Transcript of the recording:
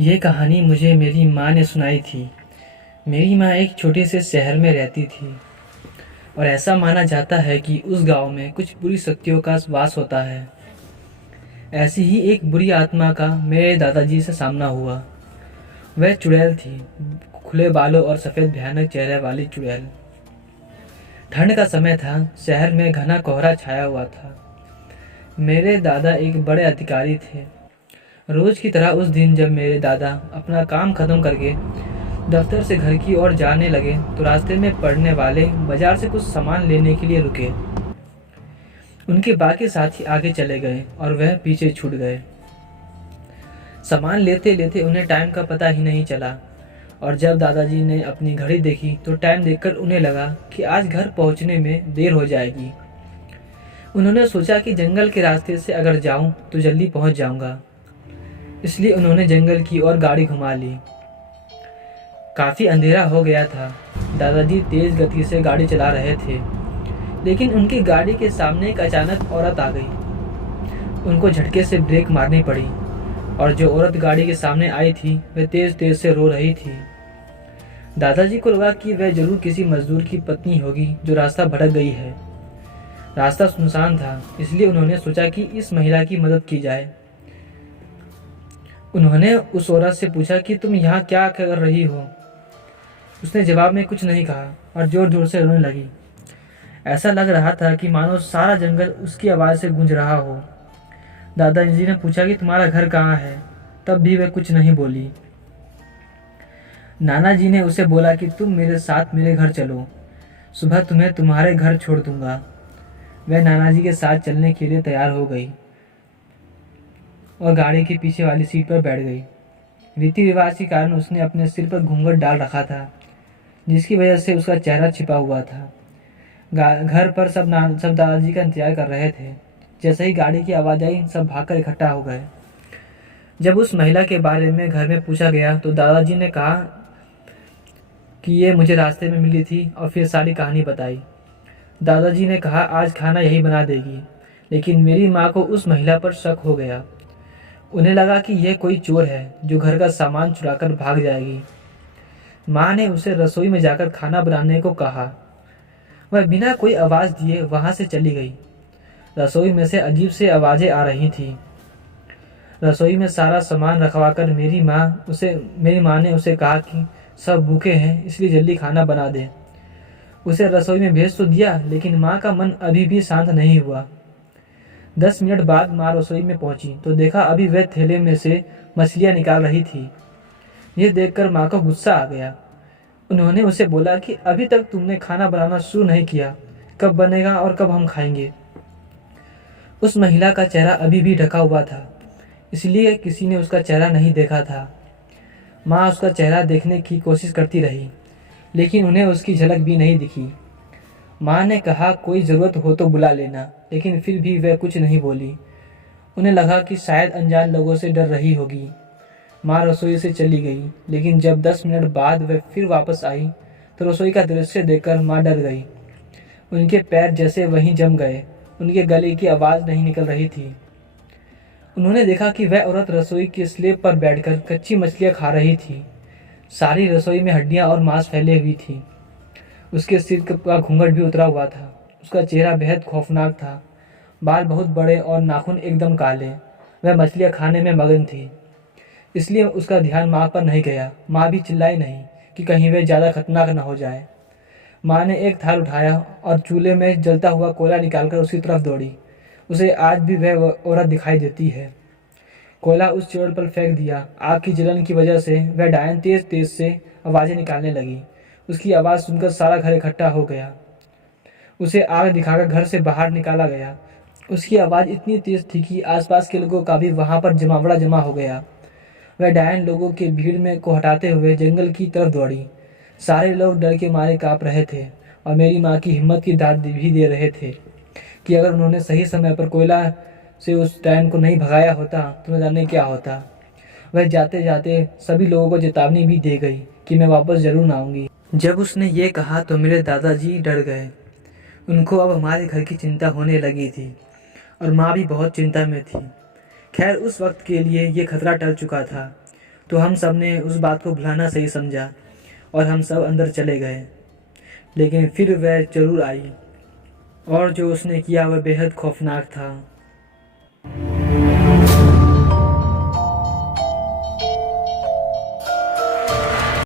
ये कहानी मुझे मेरी माँ ने सुनाई थी। मेरी माँ एक छोटे से शहर में रहती थी और ऐसा माना जाता है कि उस गांव में कुछ बुरी शक्तियों का वास होता है। ऐसी ही एक बुरी आत्मा का मेरे दादाजी से सामना हुआ। वह चुड़ैल थी, खुले बालों और सफ़ेद भयानक चेहरे वाली चुड़ैल। ठंड का समय था, शहर में घना कोहरा छाया हुआ था। मेरे दादा एक बड़े अधिकारी थे। रोज की तरह उस दिन जब मेरे दादा अपना काम खत्म करके दफ्तर से घर की ओर जाने लगे तो रास्ते में पड़ने वाले बाजार से कुछ सामान लेने के लिए रुके। उनके बाकी साथी आगे चले गए और वह पीछे छूट गए। सामान लेते लेते उन्हें टाइम का पता ही नहीं चला और जब दादाजी ने अपनी घड़ी देखी तो टाइम देखकर उन्हें लगा कि आज घर पहुंचने में देर हो जाएगी। उन्होंने सोचा कि जंगल के रास्ते से अगर जाऊं तो जल्दी पहुंच जाऊंगा, इसलिए उन्होंने जंगल की ओर गाड़ी घुमा ली। काफ़ी अंधेरा हो गया था। दादाजी तेज गति से गाड़ी चला रहे थे, लेकिन उनकी गाड़ी के सामने एक अचानक औरत आ गई। उनको झटके से ब्रेक मारनी पड़ी और जो औरत गाड़ी के सामने आई थी वह तेज तेज से रो रही थी। दादाजी को लगा कि वह जरूर किसी मजदूर की पत्नी होगी जो रास्ता भटक गई है। रास्ता सुनसान था, इसलिए उन्होंने सोचा कि इस महिला की मदद की जाए। उन्होंने उस औरत से पूछा कि तुम यहाँ क्या कर रही हो। उसने जवाब में कुछ नहीं कहा और जोर जोर से रोने लगी। ऐसा लग रहा था कि मानो सारा जंगल उसकी आवाज़ से गूंज रहा हो। दादाजी ने पूछा कि तुम्हारा घर कहाँ है, तब भी वह कुछ नहीं बोली। नाना जी ने उसे बोला कि तुम मेरे साथ मेरे घर चलो, सुबह तुम्हें तुम्हारे घर छोड़ दूंगा। वह नाना जी के साथ चलने के लिए तैयार हो गई और गाड़ी के पीछे वाली सीट पर बैठ गई। रीति रिवाज के कारण उसने अपने सिर पर घूंघट डाल रखा था, जिसकी वजह से उसका चेहरा छिपा हुआ था। घर पर सब दादाजी का इंतजार कर रहे थे। जैसे ही गाड़ी की आवाज़ आई, सब भागकर इकट्ठा हो गए। जब उस महिला के बारे में घर में पूछा गया तो दादाजी ने कहा कि ये मुझे रास्ते में मिली थी और फिर सारी कहानी बताई। दादाजी ने कहा आज खाना यही बना देगी, लेकिन मेरी माँ को उस महिला पर शक हो गया। उन्हें लगा कि यह कोई चोर है जो घर का सामान चुराकर भाग जाएगी। माँ ने उसे रसोई में जाकर खाना बनाने को कहा। वह बिना कोई आवाज़ दिए वहाँ से चली गई। रसोई में से अजीब से आवाज़ें आ रही थीं। रसोई में सारा सामान रखवाकर मेरी माँ ने उसे कहा कि सब भूखे हैं, इसलिए जल्दी खाना बना दे। उसे रसोई में भेज तो दिया, लेकिन माँ का मन अभी भी शांत नहीं हुआ। 10 मिनट बाद माँ रसोई में पहुंची तो देखा अभी वह थैले में से मछलियाँ निकाल रही थी। यह देखकर माँ को गुस्सा आ गया। उन्होंने उसे बोला कि अभी तक तुमने खाना बनाना शुरू नहीं किया, कब बनेगा और कब हम खाएंगे। उस महिला का चेहरा अभी भी ढका हुआ था, इसलिए किसी ने उसका चेहरा नहीं देखा था। माँ उसका चेहरा देखने की कोशिश करती रही, लेकिन उन्हें उसकी झलक भी नहीं दिखी। माँ ने कहा कोई ज़रूरत हो तो बुला लेना, लेकिन फिर भी वह कुछ नहीं बोली। उन्हें लगा कि शायद अनजान लोगों से डर रही होगी। माँ रसोई से चली गई, लेकिन जब 10 मिनट बाद वह फिर वापस आई तो रसोई का दृश्य देखकर माँ डर गई। उनके पैर जैसे वहीं जम गए, उनके गले की आवाज़ नहीं निकल रही थी। उन्होंने देखा कि वह औरत रसोई के स्लेब पर बैठकर कच्ची मछलियाँ खा रही थी। सारी रसोई में हड्डियाँ और मांस फैले हुई थी। उसके सिर का घूंघट भी उतरा हुआ था। उसका चेहरा बेहद खौफनाक था, बाल बहुत बड़े और नाखून एकदम काले। वह मछलियाँ खाने में मगन थी, इसलिए उसका ध्यान माँ पर नहीं गया। माँ भी चिल्लाई नहीं कि कहीं वह ज़्यादा खतरनाक न हो जाए। माँ ने एक थाल उठाया और चूल्हे में जलता हुआ कोयला निकालकर उसकी तरफ दौड़ी। उसे आज भी वह औरत दिखाई देती है। कोयला उस चेड़ पर फेंक दिया। आग की जलन की वजह से वह डायन तेज तेज से आवाज़ें निकालने लगी। उसकी आवाज़ सुनकर सारा घर इकट्ठा हो गया। उसे आग दिखाकर घर से बाहर निकाला गया। उसकी आवाज़ इतनी तेज थी कि आसपास के लोगों का भी वहाँ पर जमावड़ा जमा हो गया। वह डायन लोगों के भीड़ में को हटाते हुए जंगल की तरफ दौड़ी। सारे लोग डर के मारे काँप रहे थे और मेरी माँ की हिम्मत की दाद भी दे रहे थे कि अगर उन्होंने सही समय पर कोयला से उस डायन को नहीं भगाया होता तो न जाने क्या होता। वह जाते जाते सभी लोगों को चेतावनी भी दे गई कि मैं वापस जरूर न आऊँगी। जब उसने ये कहा तो मेरे दादाजी डर गए। उनको अब हमारे घर की चिंता होने लगी थी और माँ भी बहुत चिंता में थी। खैर उस वक्त के लिए ये खतरा टल चुका था। तो हम सब ने उस बात को भुलाना सही समझा और हम सब अंदर चले गए। लेकिन फिर वह ज़रूर आई और जो उसने किया वह बेहद खौफनाक था।